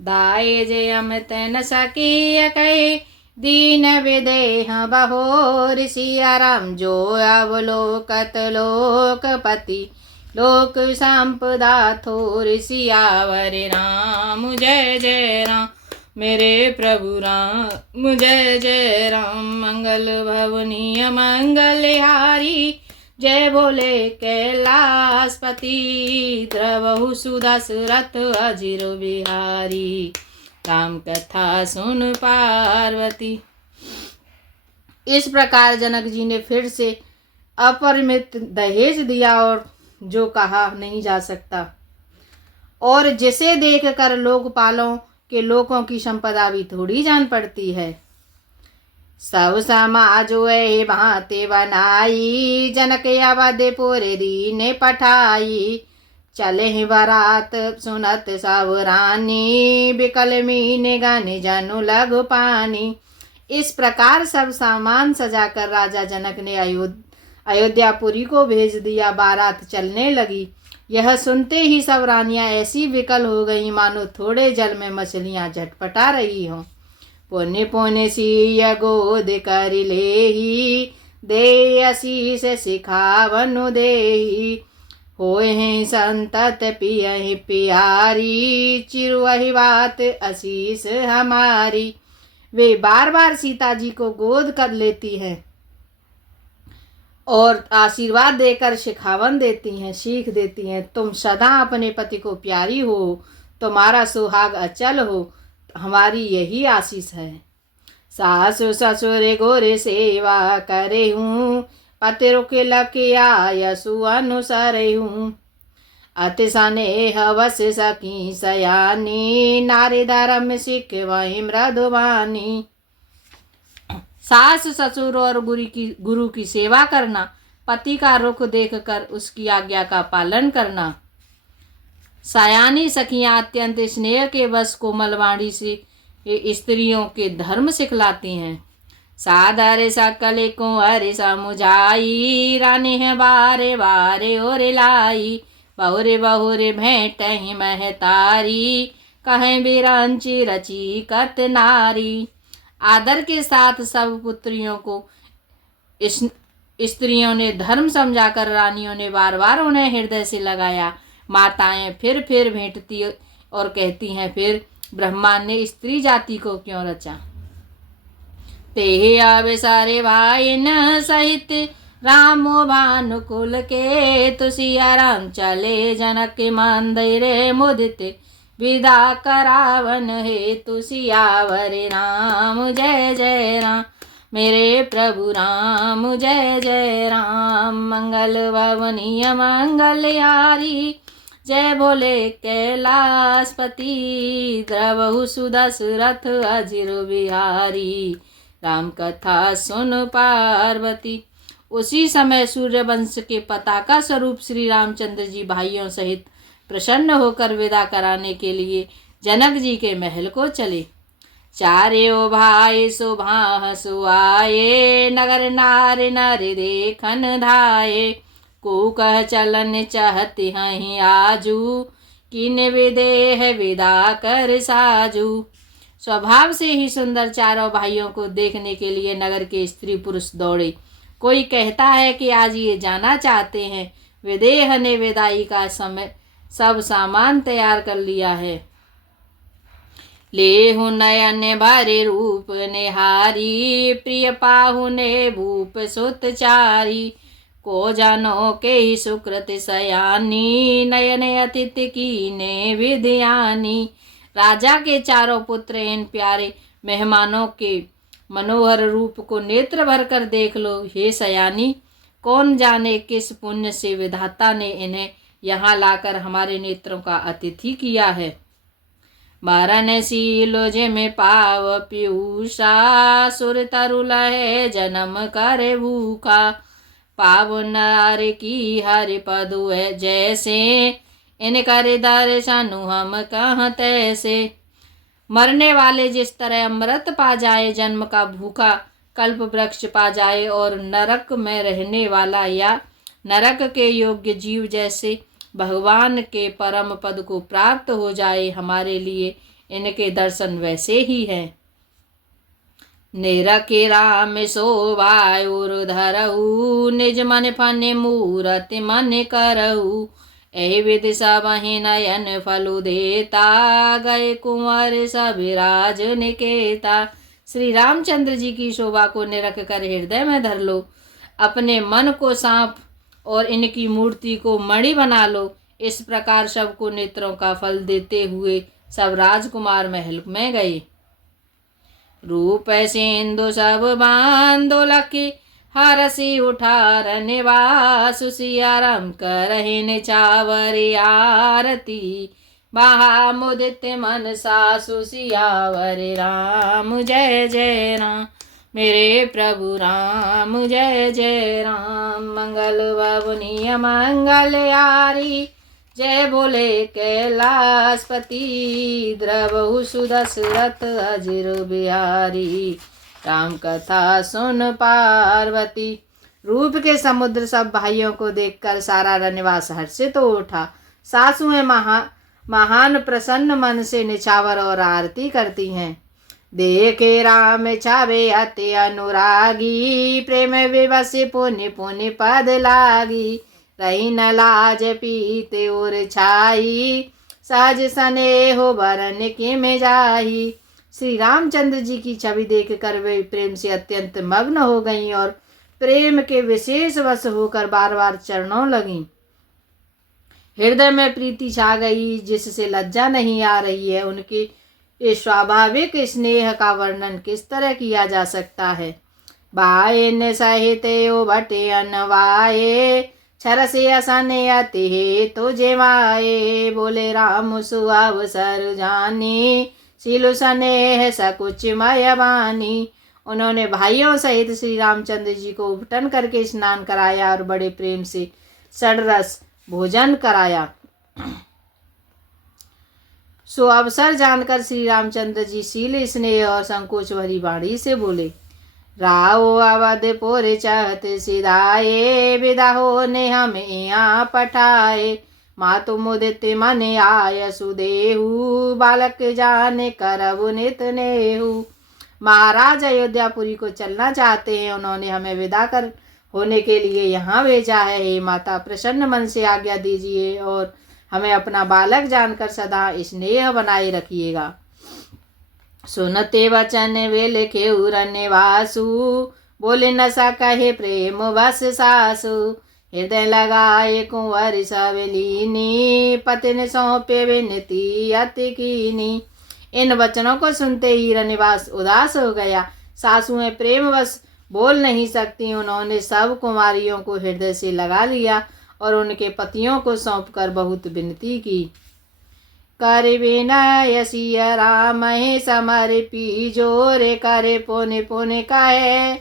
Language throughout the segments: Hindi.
दाये जे अमित न सकी कहे, दीन विदेह बहोर। सिया राम जो अवलोकत लोकपति, लोक संपदा थोर। सियावर राम जय जय राम, मेरे प्रभु राम जय जय राम। मंगल भवनीय मंगलहारी, जय बोले कैलाशपति। द्रवहु सुदशरथ अजिर बिहारी, राम कथा सुन पार्वती। इस प्रकार जनक जी ने फिर से अपरिमित दहेज दिया और जो कहा नहीं जा सकता, और जिसे देख कर लोकपालों के लोगों की संपदा भी थोड़ी जान पड़ती है। सब समाज वही भांति बनाई, जनक अवधपुर दीन पठाई। चले ही बारात सुनत सब रानी, बिकल मीन गन जनु लघु पानी। इस प्रकार सब सामान सजाकर राजा जनक ने अयोध्यापुरी को भेज दिया। बारात चलने लगी। यह सुनते ही सब रानियां ऐसी विकल हो गई मानो थोड़े जल में मछलियां झटपटा रही हों। पुण्य पुण्य सिय गोद कर लेही, दे आशीष सिखावनु देही। होए हैं संतत पियहि प्यारी, चिरुहि बात आशीष हमारी। वे बार बार सीता जी को गोद कर लेती हैं और आशीर्वाद देकर शिखावन देती हैं, सीख देती हैं। तुम सदा अपने पति को प्यारी हो, तुम्हारा सुहाग अचल हो, हमारी यही आशीष है। सासु ससुर गोरे सेवा करे हूँ, पति रुके लकिया यसु अनुसरे हूँ। अति स्नेह वश सखी सयानी, नारी धर्म सिख वही मृदुवानी। सास ससुर और गुरु की सेवा करना, पति का रुख देखकर उसकी आज्ञा का पालन करना। सयानी सखियां अत्यंत स्नेह के वश कोमलवाणी से स्त्रियों के धर्म सिखलाती हैं। सादर सकल कुंवर समुझाई, रानी है बारे बारे और लाई। बहुरे बहुरे भेंट ही महतारी, कहें बिरंची रची कत नारी। आदर के साथ सब पुत्रियों को स्त्रियों ने धर्म समझाकर रानियों ने बार बार उन्हें हृदय से लगाया। माताएं फिर भेंटती और कहती हैं, फिर ब्रह्मा ने स्त्री जाति को क्यों रचा। ते आवे सारे भाई न सहित, रामो भानुकुल के। तुसिया राम चले जनक मंदिर मुदित, विदा करावन हे तुसियावर राम जय जय राम। मेरे प्रभु राम जय जय राम। मंगल भवनीय मंगलहारी, जय बोले कैलाशपति। द्रवहु सुदशरथ अजिर बिहारी, राम कथा सुन पार्वती। उसी समय सूर्यवंश के पताका स्वरूप श्री रामचंद्र जी भाइयों सहित प्रसन्न होकर विदा कराने के लिए जनक जी के महल को चले। चारों भाई सुभाह सुआए, नगर नार नर देखन धाये। को कह चलन चाहती हैं आजू, किन विदेह विदा कर साजू। स्वभाव से ही सुंदर चारों भाइयों को देखने के लिए नगर के स्त्री पुरुष दौड़े। कोई कहता है कि आज ये जाना चाहते हैं। विदेह ने विदाई का समय सब सामान तैयार कर लिया है। लेहु नयन भरे रूप निहारी, प्रिय पाहु ने भूप सुत चारी। को जानो के ही सुकृत सयानी, नयन अतिथि की ने विद्यानी। राजा के चारों पुत्र इन प्यारे मेहमानों के मनोहर रूप को नेत्र भर कर देख लो हे सयानी। कौन जाने किस पुण्य से विधाता ने इन्हें यहाँ लाकर हमारे नेत्रों का अतिथि किया है। वाराणसी लोजे में पाव पीयूषा, सुर तरुल है जन्म करे भूखा। पाव नार की हरि पदु है जैसे, इन करे दर्शन हम कहाँ तैसे। मरने वाले जिस तरह अमृत पा जाए, जन्म का भूखा कल्प वृक्ष पा जाए, और नरक में रहने वाला या नरक के योग्य जीव जैसे भगवान के परम पद को प्राप्त हो जाए, हमारे लिए इनके दर्शन वैसे ही हैं। निरखे राम शोभायुर धरऊ, निज मन फन मूरत मन करऊ, एहि विधि सबहि नयन फलु देता, गए कुंवर सब राज निकेता। श्री रामचंद्र जी की शोभा को निरख कर हृदय में धर लो, अपने मन को सांप और इनकी मूर्ति को मणि बना लो। इस प्रकार सबको नेत्रों का फल देते हुए सब राजकुमार महल में गए। रूप सिंधु सब बांधो लखी, हरसी उठार निवास, सिया राम करहि निचावरी आरती, बाहा मुदित मन सासु सियावर राम। जय जय राम मेरे प्रभु राम, जय जय राम। मंगल बबुनिय मंगल यारी, जय बोले कैलाशपति, द्रवहु सुदशरथ अजिर बिहारी, राम कथा सुन पार्वती। रूप के समुद्र सब भाइयों को देखकर सारा रनिवास हर्षित हो उठा। सासुएं महान प्रसन्न मन से निछावर और आरती करती हैं। देखे राम छावे अति अनुरागी, प्रेम विवश पुनि पुनि पद लागी, रही न लाज पीत और छाई, सहज स्नेह बरन के में जाही। श्री रामचंद्र जी की छवि देखकर वे प्रेम से अत्यंत मग्न हो गईं और प्रेम के विशेष वश होकर बार बार चरणों लगीं। हृदय में प्रीति छा गई जिससे लज्जा नहीं आ रही है। उनके इस स्वाभाविक स्नेह का वर्णन किस तरह किया जा सकता है। बायन सहित बटे अनवाए, छरसे असने अति हे तुझे वाए, बोले राम सुअवसर जानी, सीलु स्नेह सकुच मय बानी। उन्होंने भाइयों सहित श्री रामचंद्र जी को उपटन करके स्नान कराया और बड़े प्रेम से षड्रस भोजन कराया। सो अवसर जानकर श्री रामचंद्र जी शील स्नेह और संकोच भरी वाणी से बोले, राओ अवधपुर चाहत सिधाए, विदा होने हम यहाँ पठाए, मातु मुदित मन आय सुदेहु, बालक जाने करबु नित नेहु। महाराज अयोध्यापुरी को चलना चाहते हैं, उन्होंने हमें विदा कर होने के लिए यहाँ भेजा है। हे माता, प्रसन्न मन से आज्ञा दीजिए और हमें अपना बालक जानकर सदा स्नेह बनाए रखिएगा। सुनते वचन वे लिखे रनिवासु, बोले न सके प्रेम बस सासु, हृदय लगाए कुंवर सवलीनी, पति ने सौंपे विनती अति कीनी। इन वचनों को सुनते ही रनिवास उदास हो गया। सासुएं प्रेमवश बोल नहीं सकती। उन्होंने सब कुमारियों को हृदय से लगा लिया और उनके पतियों को सौंपकर बहुत विनती की। कर विनय सिय राम समर्पी, जोरे करे पुनि पुनि कहे,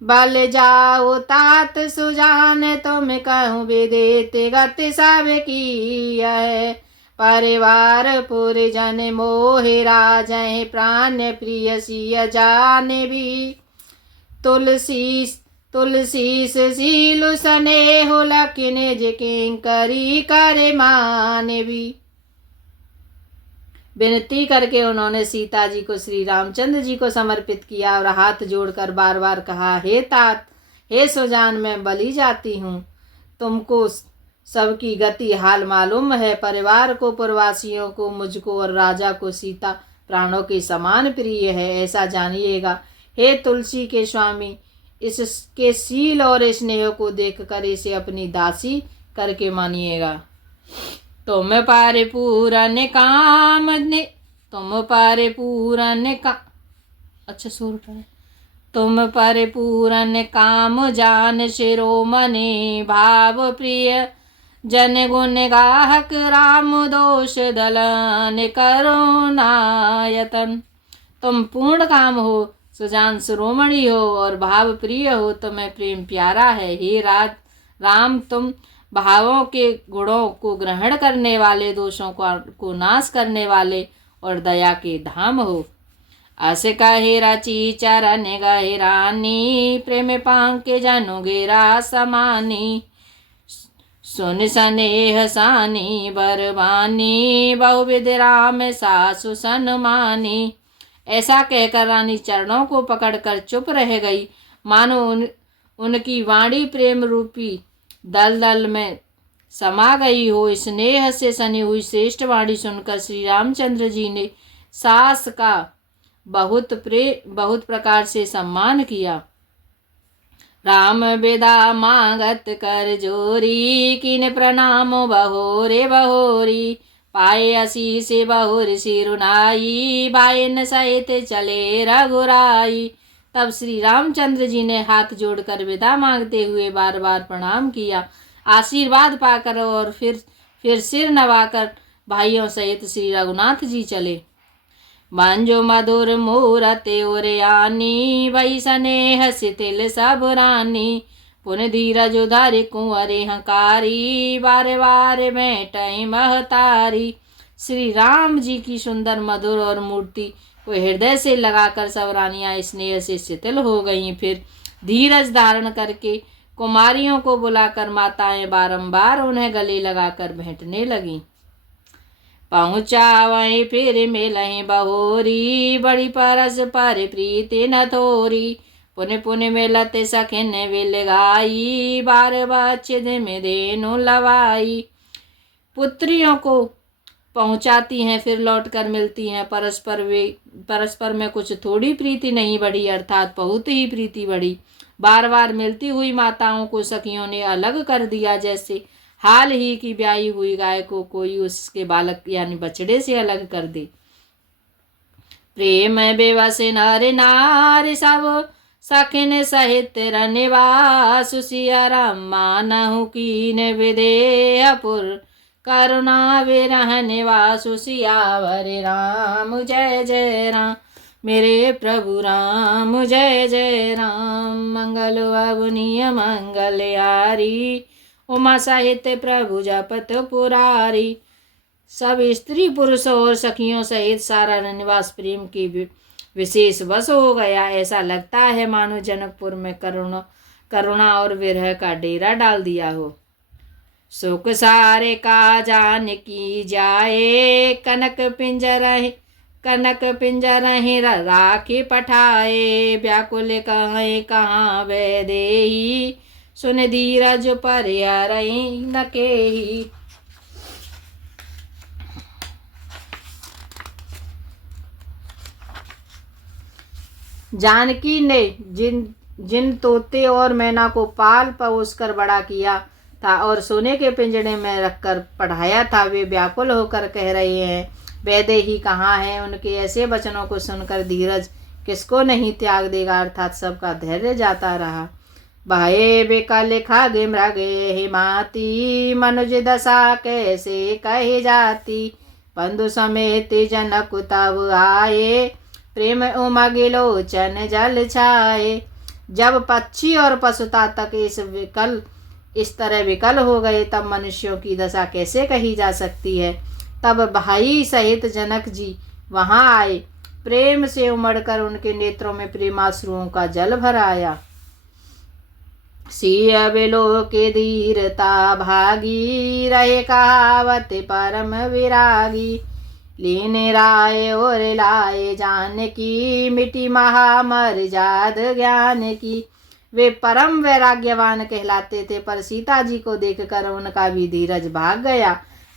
बल जाओ तात सुजान, तुम कहूँ विदित गति सब की है। परिवार पुरजन मोहि राजहि, प्राण प्रिय सिय जान भी, तुलसी सीलु स्नेह लखि, निज किंकरी करे मान भी। विनती करके उन्होंने सीता जी को श्री रामचंद्र जी को समर्पित किया और हाथ जोड़कर बार बार कहा, हे तात, हे सुजान, मैं बलि जाती हूँ। तुमको सबकी गति हाल मालूम है। परिवार को, पुरवासियों को, मुझको और राजा को सीता प्राणों के समान प्रिय है, ऐसा जानिएगा। हे तुलसी के स्वामी, इसके शील और स्नेह को देखकर इसे अपनी दासी करके मानिएगा। तुम परिपूरन काम ने, तुम परिपूरन का अच्छा सुर है। तुम परिपूरन काम जान, शिरोमणि भाव प्रिय, जन गुण गाहक राम दोष दलन, करुणायतन। तुम पूर्ण काम हो, सुजान शिरोमणि हो और भाव प्रिय हो, तुम्हें प्रेम प्यारा है। हे राम, तुम भावों के गुणों को ग्रहण करने वाले, दोषों को नाश करने वाले और दया के धाम हो। अस कहे रची चरण गहे रानी, प्रेम पांग के जनु गेरा समानी, सुन स्नेह सानी बरबानी, बहुविध राम सासु सन्मानी। ऐसा कहकर रानी चरणों को पकड़कर चुप रह गई, मानो उनकी वाणी प्रेम रूपी दलदल में समा गई हो। स्नेह से सनी हुई श्रेष्ठ वाणी सुनकर श्री रामचंद्र जी ने सास का बहुत प्रकार से सम्मान किया। राम बेदा मांगत कर जोरी, किन प्रणाम बहोरे बहोरी। पाए आशीष बहुर सिरुनाई, बायन सहित चले रघुराई। तब श्री रामचंद्र जी ने हाथ जोड़कर विदा मांगते हुए बार बार प्रणाम किया। आशीर्वाद पाकर और फिर सिर नवाकर भाइयों सहित श्री रघुनाथ जी चले। मंजो मधुर मूरत ओरयानी, वही स्नेह शिथिल सब रानी। पुन धीरज उधारि कुंवरे हंकारी, बार बार बैठई महतारी। श्री राम जी की सुंदर मधुर और मूर्ति को हृदय से लगाकर सब रानियां स्नेह से शिथिल हो गईं। फिर धीरज धारण करके कुमारियों को बुलाकर माताएं बारंबार उन्हें गले लगाकर भेंटने लगीं। पहुँचा वहीं फिर मिलहीं बहोरी, बड़ी परस पर प्रीति न थोरी। पुन पुन मिलत सखिन विल गाई, बार बच्छिद में धेनु लवाई। पुत्रियों को पहुँचाती हैं फिर लौट कर मिलती हैं, परस्पर में कुछ थोड़ी प्रीति नहीं बढ़ी, अर्थात बहुत ही प्रीति बढ़ी। बार बार मिलती हुई माताओं को सखियों ने अलग कर दिया, जैसे हाल ही की ब्याई हुई गाय को कोई उसके बालक यानी बछड़े से अलग कर दे। प्रेम बेवस नर नार सब सखिन सहित रनिवास, सिया राम मानहु कीन विदेहपुर, करुणा विरहन वासु। सियावर राम जय जय राम, मेरे प्रभु राम जय जय राम। मंगल अवनीय मंगल यारी, उमा साहित्य प्रभु जपत पुरारी। सब स्त्री पुरुष और सखियों सहित सारा निवास प्रेम की विशेष वश हो गया। ऐसा लगता है मानो जनकपुर में करुणा और विरह का डेरा डाल दिया हो। सुख सारे का जान की जाए, कनक पिंजरहि राखी पठाए। व्याकुल कहे कहाँ वे देही, सुन धीरज पर रही न केही। जानकी ने जिन तोते और मैना को पाल पोस कर बड़ा किया था और सोने के पिंजड़े में रखकर पढ़ाया था, वे व्याकुल होकर कह रहे हैं, वैदेही कहाँ है। उनके ऐसे वचनों को सुनकर धीरज किसको नहीं त्याग देगा, अर्थात सबका धैर्य जाता रहा। भाए बेकल खागे मृगे हिमाती, मनुज दशा कैसे कही जाती। बंधु समेत जनक तब आए, प्रेम उमग लोचन जल छाए। जब पक्षी और पशुता तक इस तरह विकल हो गए, तब मनुष्यों की दशा कैसे कही जा सकती है। तब भाई सहित जनक जी वहां आए, प्रेम से उमड़कर उनके नेत्रों में प्रेमाश्रुओं का जल भर आया। सिय बिलो के धीरता भागी, रहे कहावत परम विरागी। लीने राय और लाए जानकी, मिटी महामर जाद ज्ञान की। वे परम वैराग्यवान कहलाते थे, पर सीता जी को देखकर उनका भी धीरज भाग गया।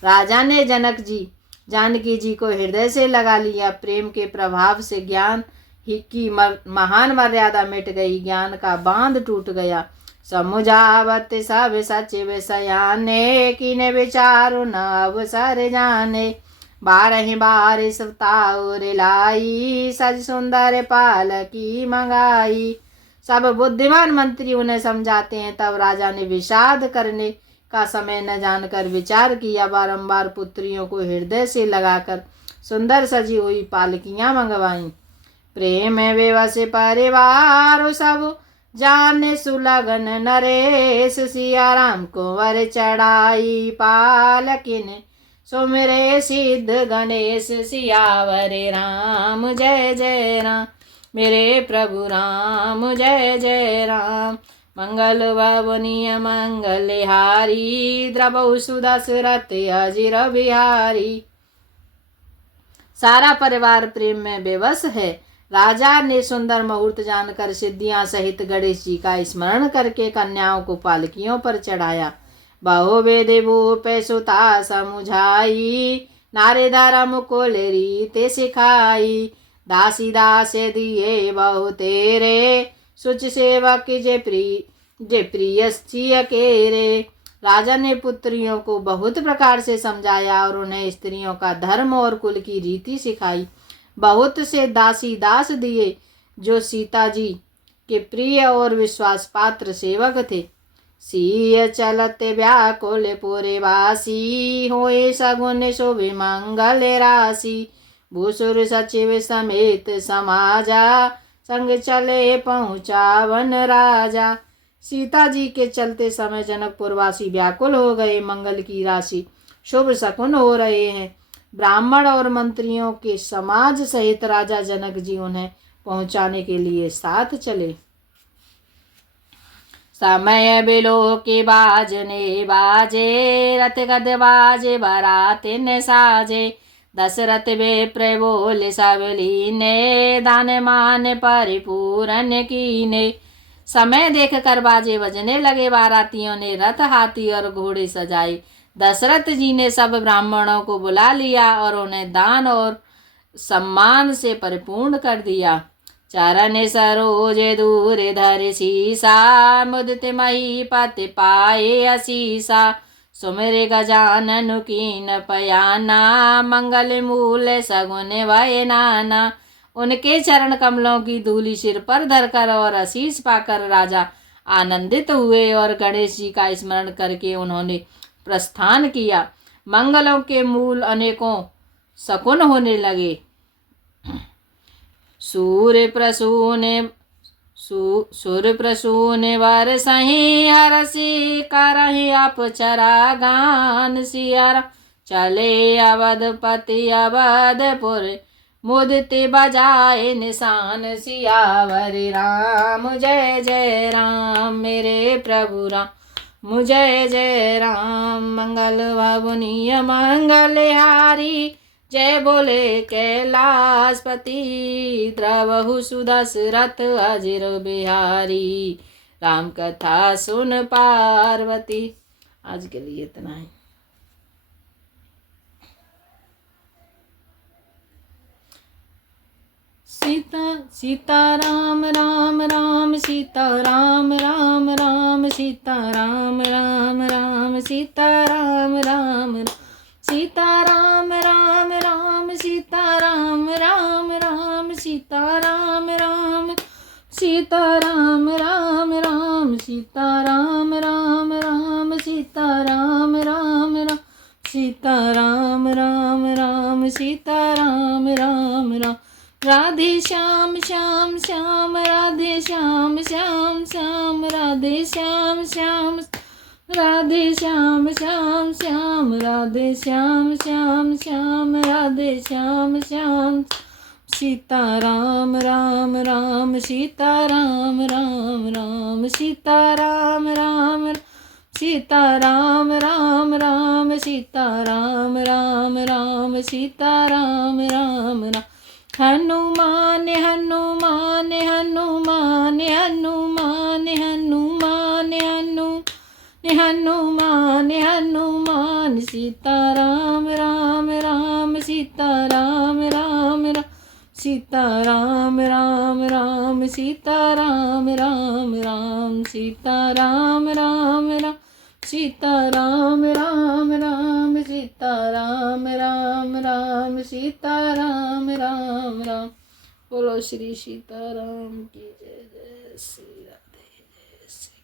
राजा ने जानकी जी को हृदय से लगा लिया। प्रेम के प्रभाव से ज्ञान ही की महान मर्यादा मिट गई, ज्ञान का बांध टूट गया। समुझावत सब सचिव सयाने, किने विचारु न अवसर जाने। बारहि बारिश ताउर लाई, सज सुंदर पालकी मंगाई। सब बुद्धिमान मंत्री उन्हें समझाते हैं, तब राजा ने विषाद करने का समय न जानकर विचार किया। बारंबार पुत्रियों को हृदय से लगाकर सुंदर सजी हुई पालकियां मंगवाईं। प्रेम विवश परिवार सब जाने सुलगन नरेश, सिया राम कुंवर चढ़ाई पालकिन, सुमिरे सिद्ध गणेश। सियावर राम जय जय राम, मेरे प्रभु राम जय जय राम। मंगल भवनीय मंगलहारी द्रवहु सुदशरथ अजिर बिहारी। सारा परिवार प्रेम में बेबस है। राजा ने सुंदर मुहूर्त जानकर सिद्धियां सहित गणेश जी का स्मरण करके कन्याओं को पालकियों पर चढ़ाया। बहुवेद भूप सुता समुझाई, नारे धर्म को रीते सिखाई। दासी दास दिए बहु तेरे, सुच सेवक जे प्रिय केरे। राजा ने पुत्रियों को बहुत प्रकार से समझाया और उन्हें स्त्रियों का धर्म और कुल की रीति सिखाई। बहुत से दासी दास दिए जो सीता जी के प्रिय और विश्वास पात्र सेवक थे। सीय चलत व्याकुल पुरे वासी, होए सगुन शुभ मंगल राशि। भूसुर सचिव समेत समाजा, संग चले पहुँचावन राजा। सीता जी के चलते समय जनकपुरवासी व्याकुल हो गए। मंगल की राशि शुभ शकुन हो रहे हैं। ब्राह्मण और मंत्रियों के समाज सहित राजा जनक जी उन्हें पहुंचाने के लिए साथ चले। समय बिलो के बाजने बाजे, रथ गद बाजे बरातिन साजे। दशरथ विप्र बोले सब लीने, दान मान परिपूरन कीने। समय देख कर बाजे बजने लगे। बारातियों ने रथ हाथी और घोड़े सजाए। दशरथ जी ने सब ब्राह्मणों को बुला लिया और उन्हें दान और सम्मान से परिपूर्ण कर दिया। चरण सरोज दूर धर सीसा, मुदित महीपति पाए असीसा। सुमिर गजानन कीन पयाना, मंगल मूल सगुन भय नाना। उनके चरण कमलों की धूलि सिर पर धरकर और आशीष पाकर राजा आनंदित हुए और गणेश जी का स्मरण करके उन्होंने प्रस्थान किया। मंगलों के मूल अनेकों शकुन होने लगे। सूर्य प्रसून बरसहि, हरषि करहि अपचरा गान। सिया चले अवधपति अवधपुर, मुदित बजाए निशान। सियावर राम जय जय राम, मेरे प्रभु राम जय जय राम। मंगल भवनीय मंगलहारी, जय बोले कैलाशपति। द्रवहु सुदशरथ अजिर बिहारी, राम कथा सुन पार्वती। आज के लिए इतना ही। सीता राम राम राम, सीता राम राम राम, सीता राम राम राम, सीता राम राम राम, सीता राम राम राम, सीता राम राम राम, सीता राम राम, सीता राम राम राम, सीता राम राम राम, सीता राम राम राम, सीता राम राम राम, सीता राम राम राम। राधे श्याम श्याम श्याम, राधे श्याम श्याम श्याम, राधे श्याम श्याम, राधे श्याम श्याम श्याम, राधे श्याम श्याम श्याम, राधे श्याम श्याम। सीता राम राम राम, सीता राम राम राम, सीता राम राम, सीता राम राम राम, सीता राम राम राम, सीता राम राम राम। हनुमान हनुमान हनुमान हनुमान हनुमान हनुमान हनुमान, सीता राम राम राम, सीता राम राम राम, सीता राम राम राम, सीता राम राम राम, सीता राम राम राम, सीता राम राम राम, सीता राम राम राम, सीता राम राम राम। बोलो श्री सीताराम की जय। जय श्री राधे। जय श्री